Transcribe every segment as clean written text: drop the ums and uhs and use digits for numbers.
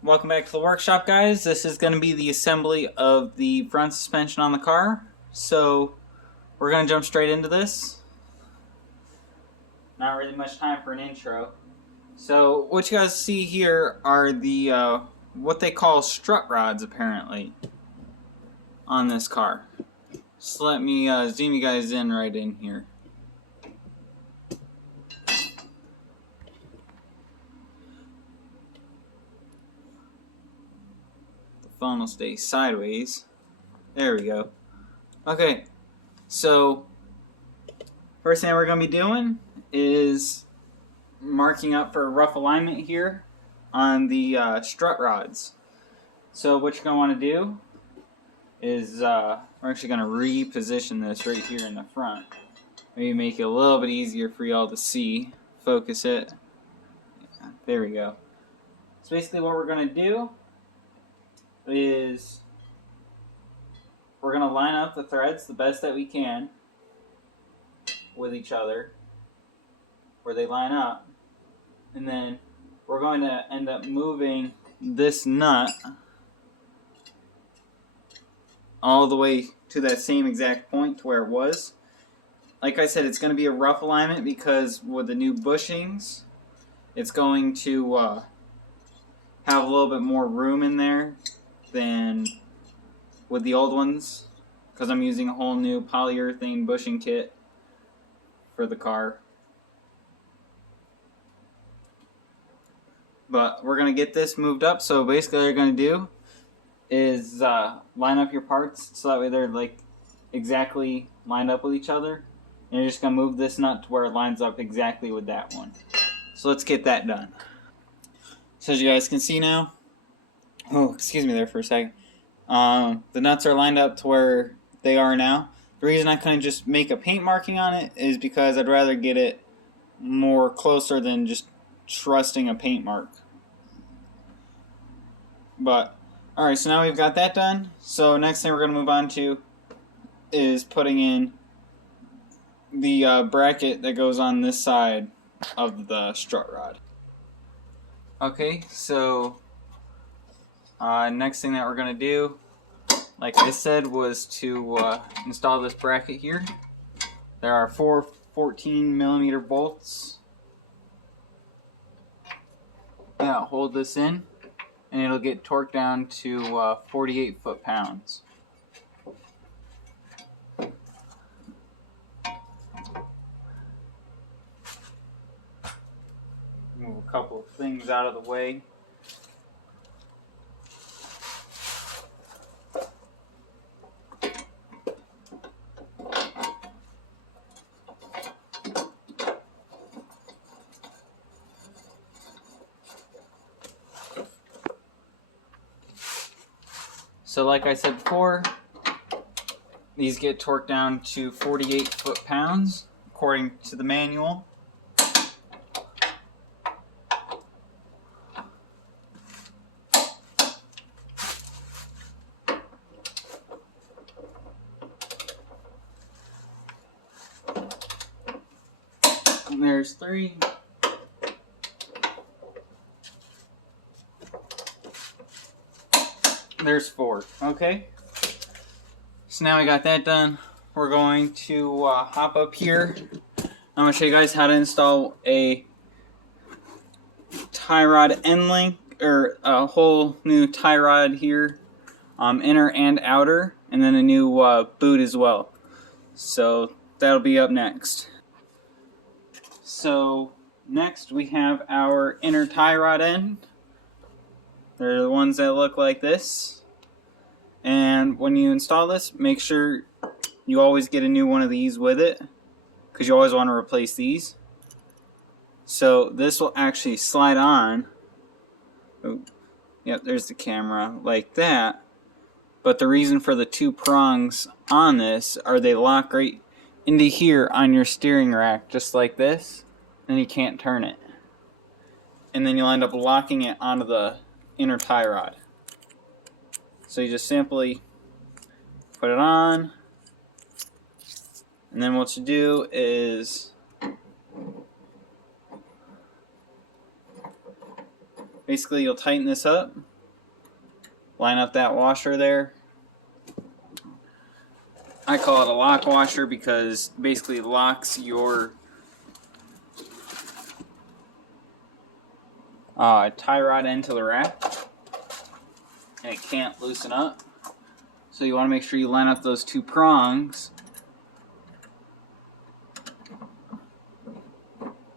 Welcome back to the workshop, guys. This is going to be the assembly of the front suspension on the car. So we're going to jump straight into this. Not really much time for an intro. So what you guys see here are the what they call strut rods, apparently, on this car. So let me zoom you guys in right in here. Phone will stay sideways. There we go. Okay, so first thing we're going to be doing is marking up for rough alignment here on the strut rods. So what you're going to want to do is we're actually going to reposition this right here in the front. Maybe make it a little bit easier for y'all to see. Focus it. Yeah, there we go. So basically what we're going to do is we're going to line up the threads the best that we can with each other where they line up, and then we're going to end up moving this nut all the way to that same exact point to where it was. Like I said, it's going to be a rough alignment because with the new bushings it's going to have a little bit more room in there than with the old ones, because I'm using a whole new polyurethane bushing kit for the car. But we're going to get this moved up. So basically what you're going to do is line up your parts so that way they're like exactly lined up with each other, and you're just going to move this nut to where it lines up exactly with that one. So let's get that done. So as you guys can see now, oh, excuse me there for a second. The nuts are lined up to where they are now. The reason I couldn't just make a paint marking on it is because I'd rather get it more closer than just trusting a paint mark. But, alright, so now we've got that done. So next thing we're going to move on to is putting in the bracket that goes on this side of the strut rod. Okay, so next thing that we're going to do, like I said, was to install this bracket here. There are four 14mm bolts that hold this in, and it'll get torqued down to 48 foot-pounds. Move a couple of things out of the way. So like I said before, these get torqued down to 48 foot-pounds according to the manual. And there's 3. There's 4. Okay. So now we got that done. We're going to hop up here. I'm going to show you guys how to install a tie rod end link, or a whole new tie rod here, inner and outer, and then a new boot as well. So that'll be up next. So next we have our inner tie rod end. They're the ones that look like this. And when you install this, make sure you always get a new one of these with it, because you always want to replace these. So this will actually slide on. Oh, yep, there's the camera, like that. But the reason for the 2 prongs on this are they lock right into here on your steering rack, just like this, and you can't turn it. And then you'll end up locking it onto the inner tie rod. So you just simply put it on, and then what you do is basically you'll tighten this up line up that washer there. I call it a lock washer because basically it locks your tie rod end to the rack, and it can't loosen up. So you want to make sure you line up those two prongs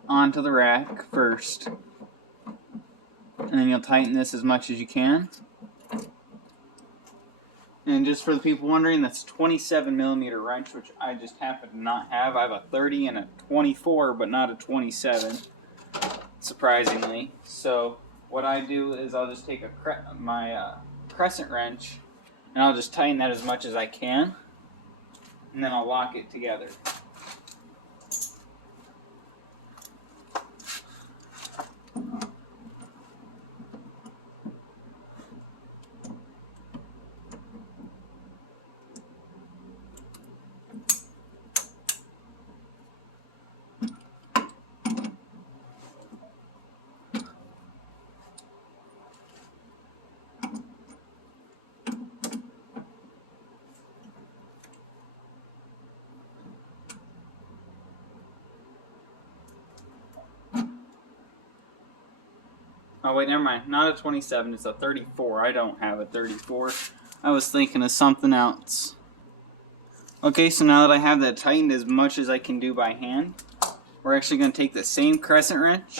onto the rack first, and then you'll tighten this as much as you can. And just for the people wondering, that's 27mm wrench, which I just happen to not have. I have a 30 and a 24, but not a 27, surprisingly. So what I do is I'll just take my crescent wrench, and I'll just tighten that as much as I can, and then I'll lock it together. Oh wait, never mind. Not a 27, it's a 34. I don't have a 34. I was thinking of something else. Okay, so now that I have that tightened as much as I can do by hand, we're actually going to take the same crescent wrench,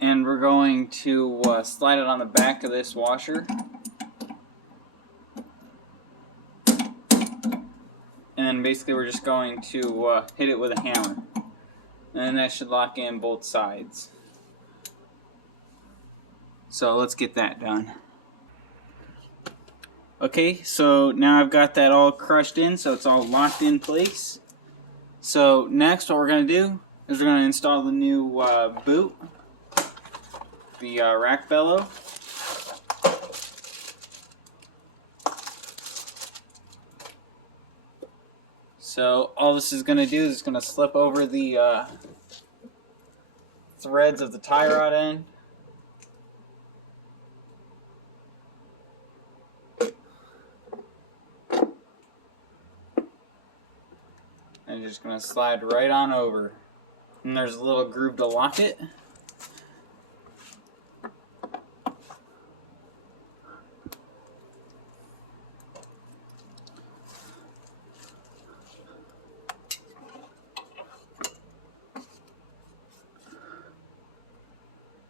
and we're going to slide it on the back of this washer. And then basically we're just going to hit it with a hammer. And that should lock in both sides. So let's get that done. Okay, so now I've got that all crushed in, so it's all locked in place. So next what we're going to do is we're going to install the new boot, the rack bellow. So all this is going to do is it's going to slip over the threads of the tie rod end. And you're just going to slide right on over. And there's a little groove to lock it.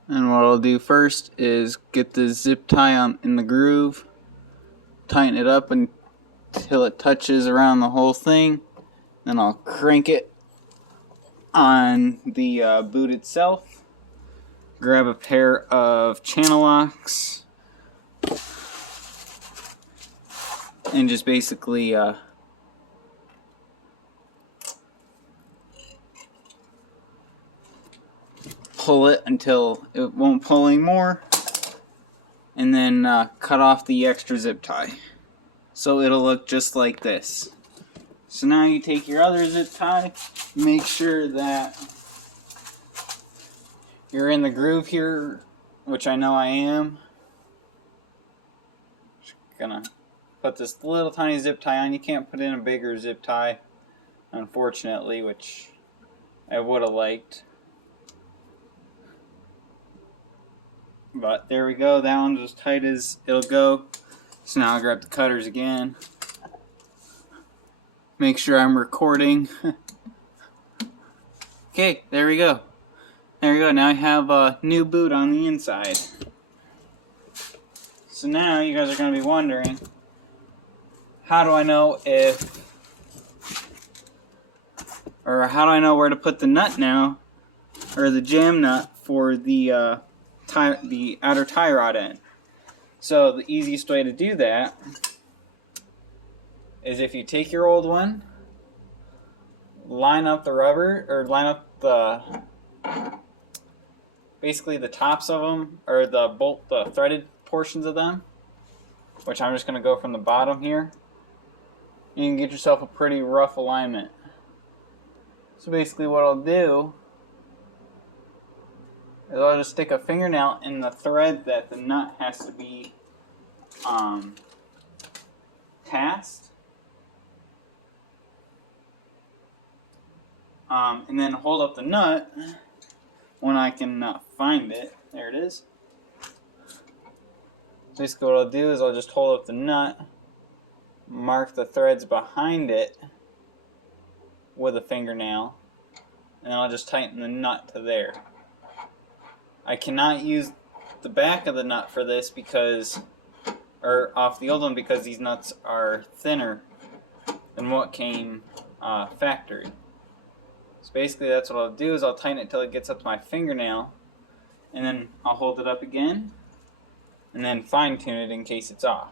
And what I'll do first is get the zip tie in the groove, tighten it up until it touches around the whole thing. Then I'll crank it on the boot itself, grab a pair of channel locks, and just basically pull it until it won't pull anymore, and then cut off the extra zip tie. So it'll look just like this. So now you take your other zip tie, make sure that you're in the groove here, which I know I am. Just gonna put this little tiny zip tie on. You can't put in a bigger zip tie, unfortunately, which I would have liked. But there we go, that one's as tight as it'll go. So now I'll grab the cutters again. Make sure I'm recording. Okay, there we go. There we go, now I have a new boot on the inside. So now you guys are going to be wondering, how do I know how do I know where to put the nut now, or the jam nut for the outer tie rod end? So the easiest way to do that is if you take your old one, line up the rubber, or line up basically the tops of them, or the threaded portions of them, which I'm just going to go from the bottom here. You can get yourself a pretty rough alignment. So basically what I'll do is I'll just stick a fingernail in the thread that the nut has to be passed, and then hold up the nut when I can find it. There it is. Basically what I'll do is I'll just hold up the nut, mark the threads behind it with a fingernail, and then I'll just tighten the nut to there. I cannot use the back of the nut for this because, or off the old one, because these nuts are thinner than what came factory. So basically that's what I'll do is I'll tighten it till it gets up to my fingernail, and then I'll hold it up again and then fine tune it in case it's off.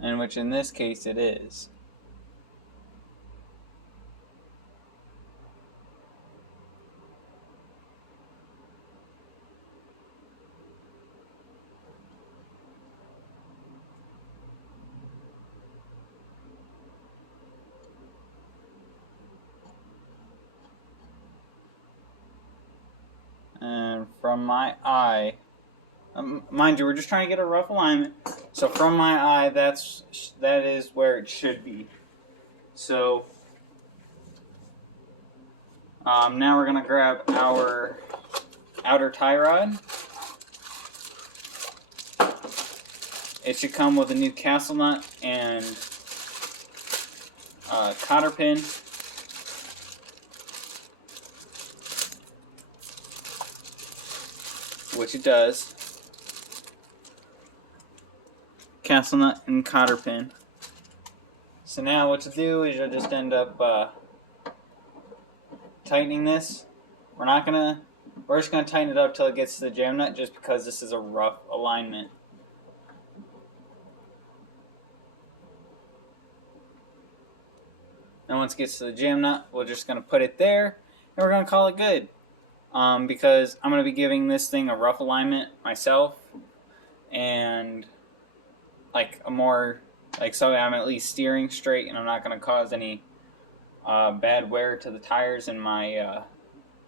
And which in this case it is. And from my eye, mind you, we're just trying to get a rough alignment. So from my eye, that is where it should be. So now we're gonna grab our outer tie rod. It should come with a new castle nut and cotter pin. Which it does. Castle nut and cotter pin. So now what to do is you'll just end up tightening this. We're just gonna tighten it up till it gets to the jam nut, just because this is a rough alignment. And once it gets to the jam nut, we're just gonna put it there and we're gonna call it good. Because I'm going to be giving this thing a rough alignment myself, and like a more, like, so I'm at least steering straight and I'm not going to cause any bad wear to the tires in my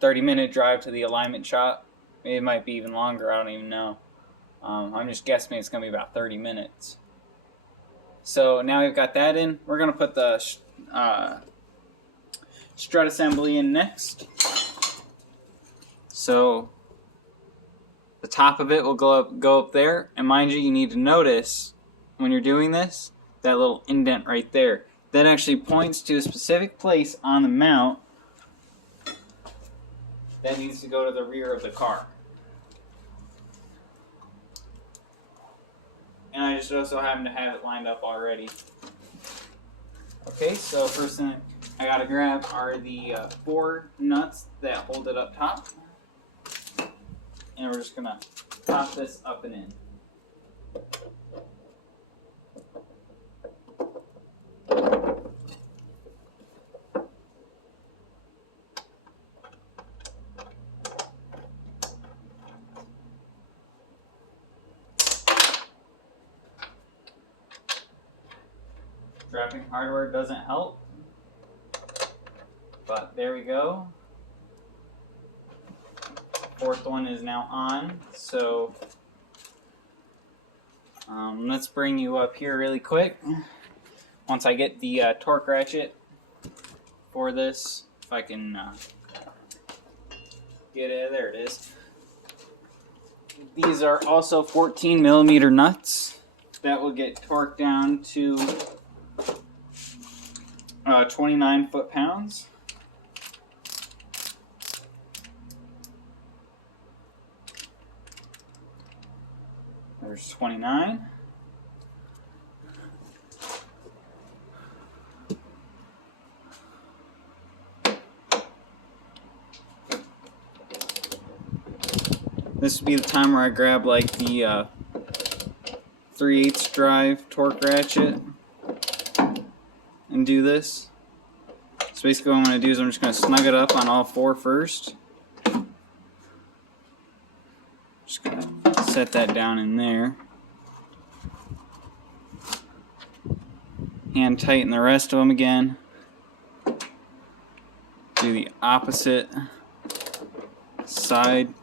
30-minute drive to the alignment shop. It might be even longer, I don't even know. I'm just guessing it's going to be about 30 minutes. So now we've got that in, we're going to put the strut assembly in next. So the top of it will go up there, and mind you need to notice when you're doing this, that little indent right there. That actually points to a specific place on the mount that needs to go to the rear of the car. And I just also happen to have it lined up already. Okay, so first thing I gotta grab are the 4 nuts that hold it up top. And we're just gonna pop this up and in. Dropping hardware doesn't help, but there we go. 4th one is now on, so let's bring you up here really quick. Once I get the torque ratchet for this, if I can get it, there it is. These are also 14mm nuts that will get torqued down to 29 foot-pounds. There's 29. This would be the time where I grab like the 3/8 drive torque ratchet and do this. So basically what I'm going to do is I'm just going to snug it up on all 4 first. Just going to set that down in there. Hand tighten the rest of them again. Do the opposite side.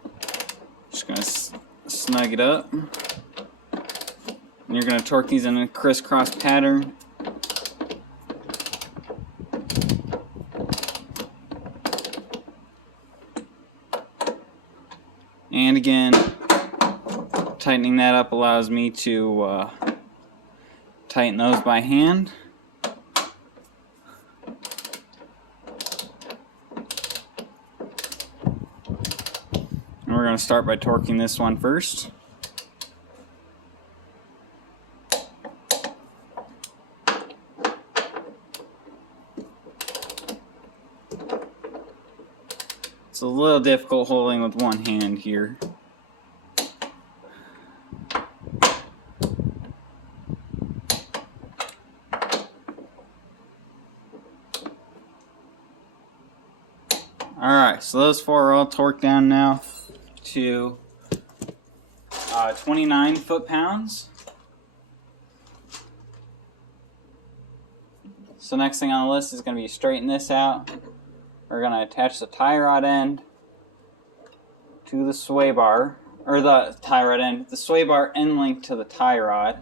Just going to snug it up. And you're going to torque these in a crisscross pattern. And again, tightening that up allows me to tighten those by hand. And we're going to start by torquing this one first. It's a little difficult holding with one hand here. Alright, so those four are all torqued down now to 29 foot-pounds. So next thing on the list is going to be straighten this out. We're going to attach the tie rod end to the sway bar, or the tie rod end, the sway bar end link to the tie rod.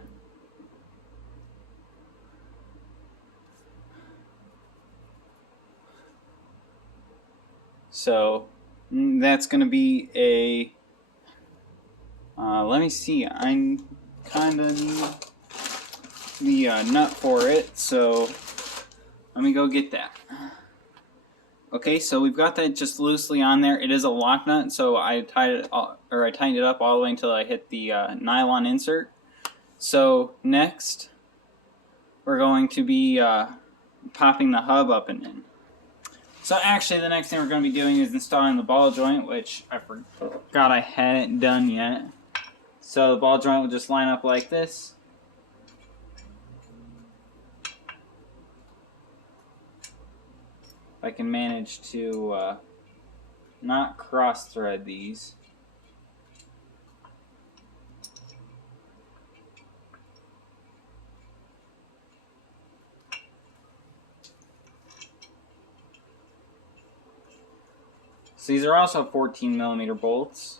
So that's going to be a, let me see, I kind of need the nut for it, so let me go get that. Okay, so we've got that just loosely on there. It is a lock nut, so I tightened it up all the way until I hit the nylon insert. So next, we're going to be popping the hub up and in. So actually, the next thing we're going to be doing is installing the ball joint, which I forgot I hadn't done yet. So the ball joint will just line up like this. I can manage to not cross thread these. So these are also 14mm bolts.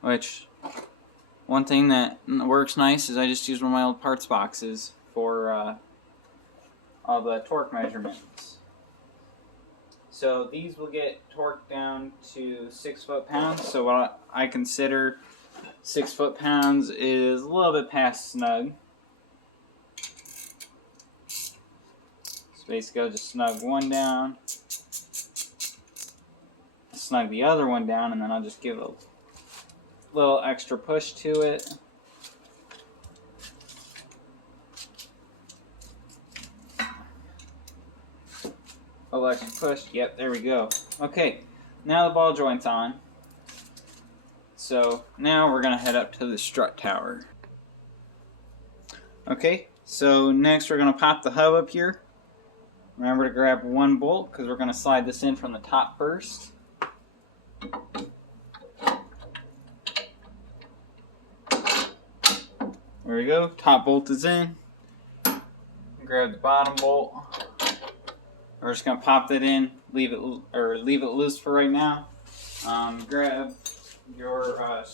Which, one thing that works nice is I just use one of my old parts boxes for all the torque measurements. So these will get torqued down to 6 foot-pounds. So what I consider 6 foot-pounds is a little bit past snug. So basically I'll just snug one down, snug the other one down, and then I'll just give a little extra push to it. A little extra push. Yep, there we go. Okay, now the ball joint's on. So now we're going to head up to the strut tower. Okay, so next we're going to pop the hub up here. Remember to grab one bolt because we're going to slide this in from the top first. There we go, top bolt is in. Grab the bottom bolt. We're just gonna pop that in, leave it loose for right now. Grab your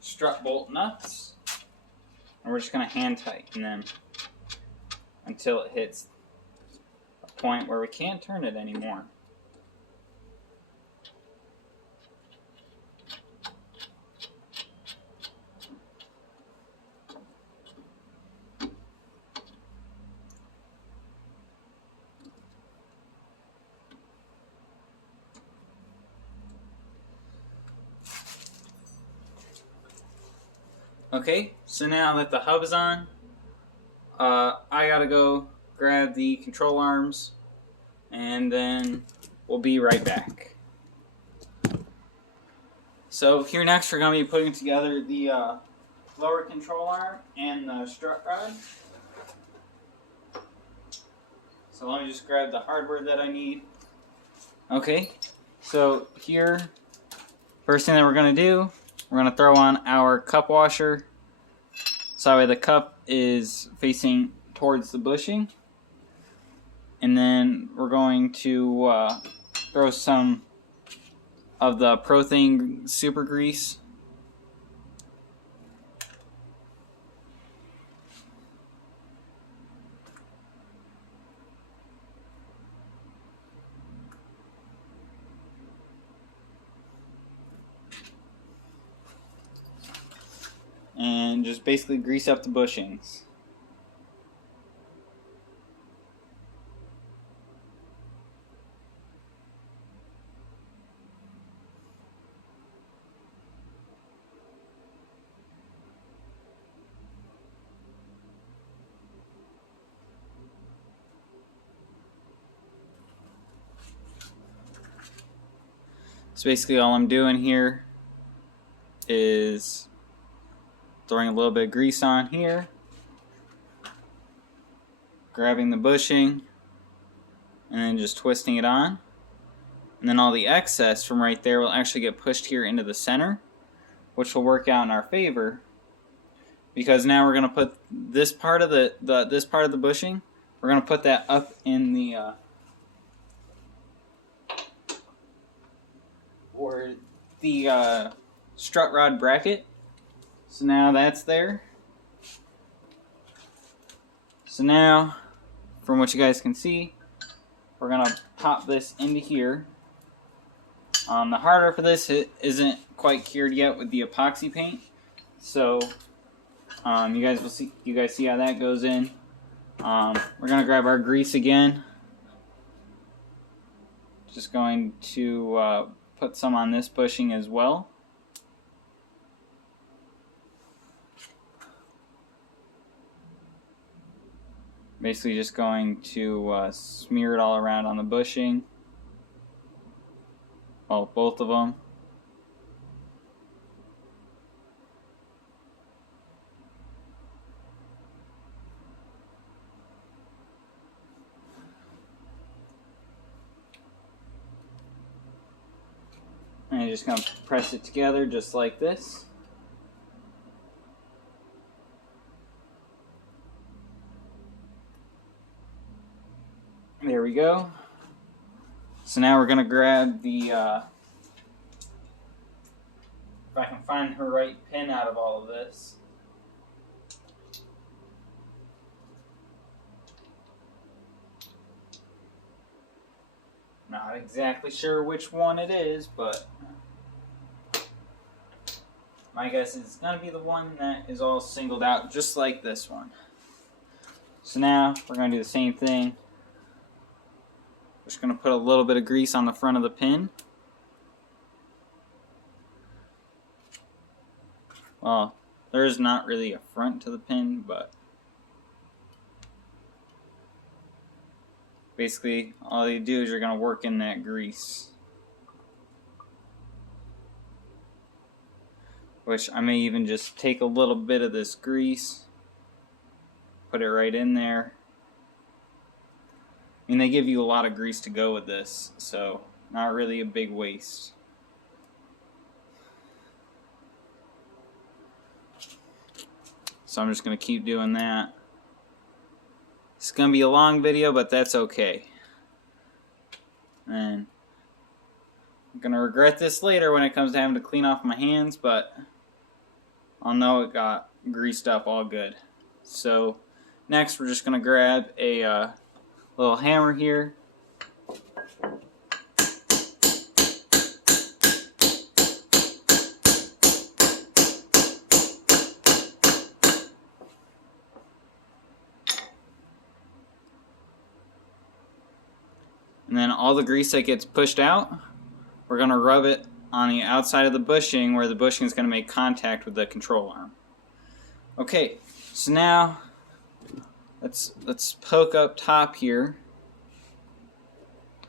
strut bolt nuts, and we're just gonna hand tighten them until it hits a point where we can't turn it anymore. Okay, so now that the hub is on, I gotta go grab the control arms, and then we'll be right back. So here next we're going to be putting together the lower control arm and the strut rod. So let me just grab the hardware that I need. Okay, so here, first thing that we're going to do, we're going to throw on our cup washer. So that way the cup is facing towards the bushing. And then we're going to throw some of the Prothane super grease. And just basically grease up the bushings. So basically all I'm doing here is throwing a little bit of grease on here, grabbing the bushing, and then just twisting it on. And then all the excess from right there will actually get pushed here into the center, which will work out in our favor, because now we're going to put this part of this part of the bushing, we're going to put that up in the strut rod bracket. So now that's there. So now, from what you guys can see, we're going to pop this into here. The hardware for this isn't quite cured yet with the epoxy paint, so you guys see how that goes in. We're going to grab our grease again. Just going to put some on this bushing as well. Basically just going to smear it all around on the bushing. Well, both of them. And you're just going to press it together just like this. There we go. So now we're going to grab the, if I can find her right pin out of all of this. Not exactly sure which one it is, but my guess is it's going to be the one that is all singled out, just like this one. So now we're going to do the same thing. Just going to put a little bit of grease on the front of the pin. Well, there's not really a front to the pin, but basically all you do is you're going to work in that grease. Which I may even just take a little bit of this grease, put it right in there. I mean, they give you a lot of grease to go with this, so not really a big waste. So I'm just going to keep doing that. It's going to be a long video, but that's okay. And I'm going to regret this later when it comes to having to clean off my hands, but I'll know it got greased up all good. So next we're just going to grab a little hammer here. And then all the grease that gets pushed out, we're going to rub it on the outside of the bushing where the bushing is going to make contact with the control arm. Okay, so now let's poke up top here.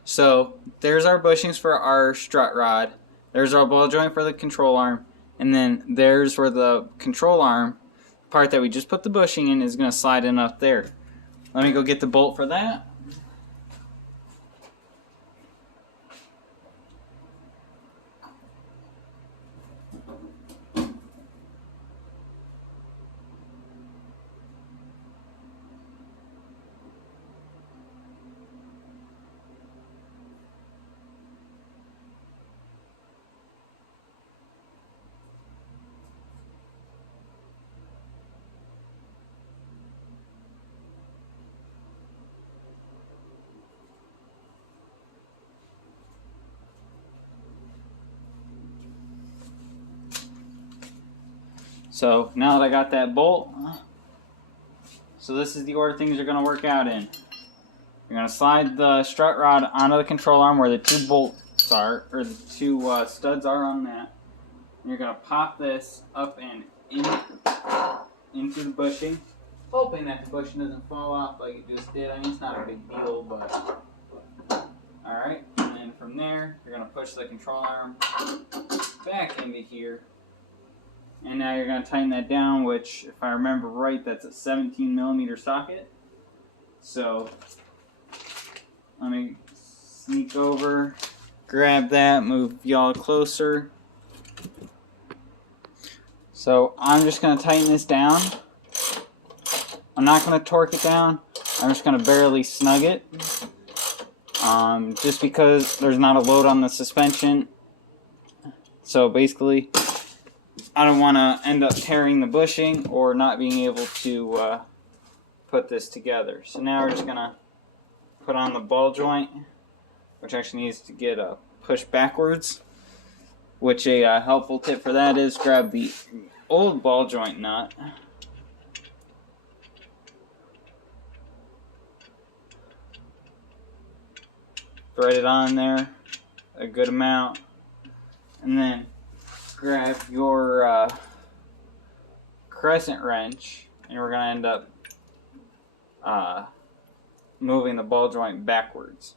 So there's our bushings for our strut rod. There's our ball joint for the control arm. And then there's where the control arm part that we just put the bushing in is going to slide in up there. Let me go get the bolt for that. So now that I got that bolt, so this is the order things are going to work out in. You're going to slide the strut rod onto the control arm where the two bolts are, or the two studs are on that. And you're going to pop this up and into the bushing, hoping that the bushing doesn't fall off like it just did. I mean, it's not a big deal, but alright. And then from there, you're going to push the control arm back into here. And now you're going to tighten that down, which, if I remember right, that's a 17mm socket. So, let me sneak over, grab that, move y'all closer. So, I'm just going to tighten this down. I'm not going to torque it down. I'm just going to barely snug it. Just because there's not a load on the suspension. So, basically, I don't want to end up tearing the bushing or not being able to put this together. So now we're just going to put on the ball joint, which actually needs to get pushed backwards. Which a helpful tip for that is grab the old ball joint nut. Thread it on there a good amount. And then grab your crescent wrench, and we're going to end up moving the ball joint backwards,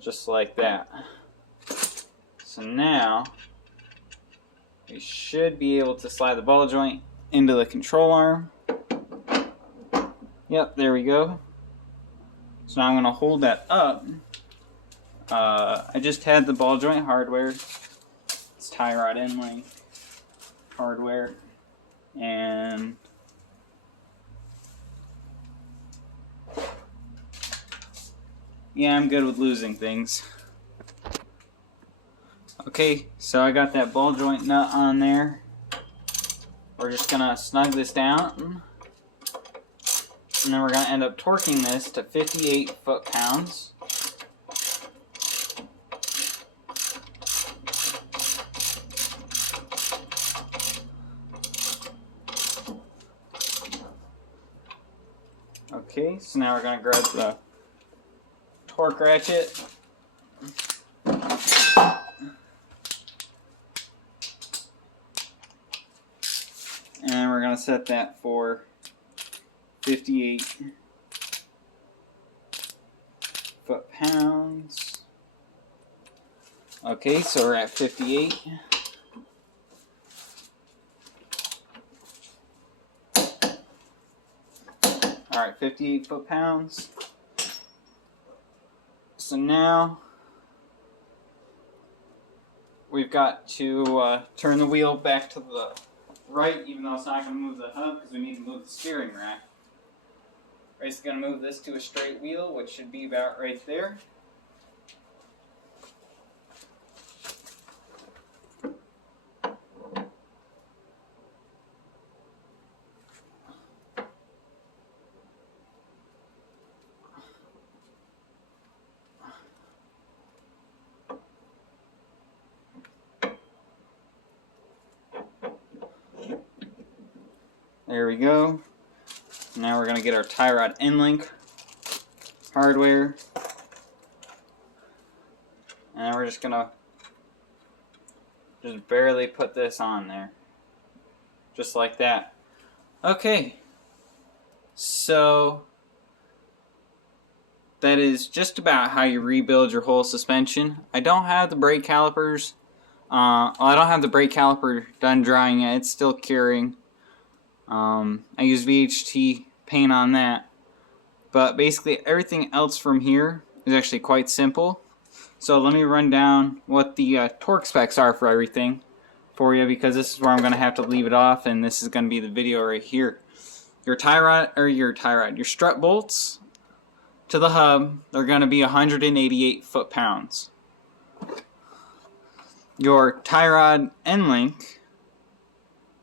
just like that. So now we should be able to slide the ball joint into the control arm. Yep, there we go. So now I'm going to hold that up. I just had the ball joint hardware. It's tie rod end length hardware, and yeah, I'm good with losing things. Okay, so I got that ball joint nut on there. We're just gonna snug this down, and then we're gonna end up torquing this to 58 foot-pounds. Okay, so now we're going to grab the torque ratchet. And we're going to set that for 58 foot-pounds. Okay, so we're at 58. Alright, 58 foot-pounds. So now we've got to turn the wheel back to the right, even though it's not going to move the hub because we need to move the steering rack. We're just going to move this to a straight wheel, which should be about right there. There we go. Now we're going to get our tie rod end link hardware. And we're just going to just barely put this on there. Just like that. Okay. So that is just about how you rebuild your whole suspension. I don't have the brake calipers. I don't have the brake caliper done drying yet. It's still curing. I use VHT paint on that, but basically everything else from here is actually quite simple. So let me run down what the torque specs are for everything for you, because this is where I'm going to have to leave it off, and this is going to be the video right here. Your strut bolts to the hub, they're going to be 188 foot-pounds. Your tie rod end link,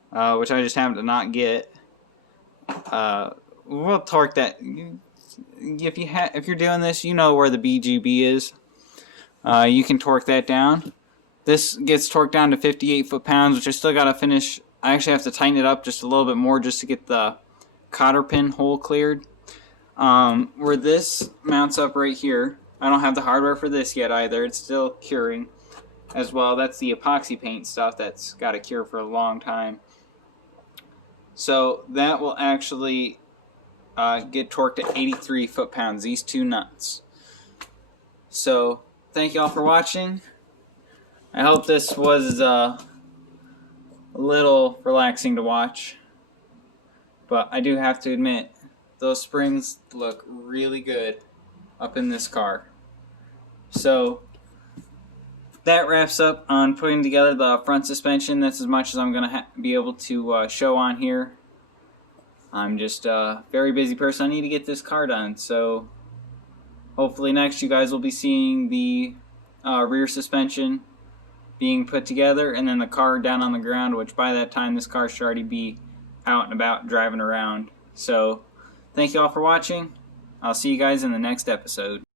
which I just happen to not get, we'll torque that. If you're doing this, you know where the BGB is. You can torque that down. This gets torqued down to 58 foot-pounds, which I still got to finish I actually have to tighten it up just a little bit more just to get the cotter pin hole cleared. Where this mounts up right here, I don't have the hardware for this yet either. It's still curing as well. That's the epoxy paint stuff that's got to cure for a long time. So that will actually get torqued at 83 foot-pounds, these two nuts. So thank you all for watching. I hope this was a little relaxing to watch. But I do have to admit, those springs look really good up in this car. So that wraps up on putting together the front suspension. That's as much as I'm going to be able to show on here. I'm just a very busy person. I need to get this car done. So hopefully next you guys will be seeing the rear suspension being put together and then the car down on the ground, which by that time this car should already be out and about driving around. So thank you all for watching. I'll see you guys in the next episode.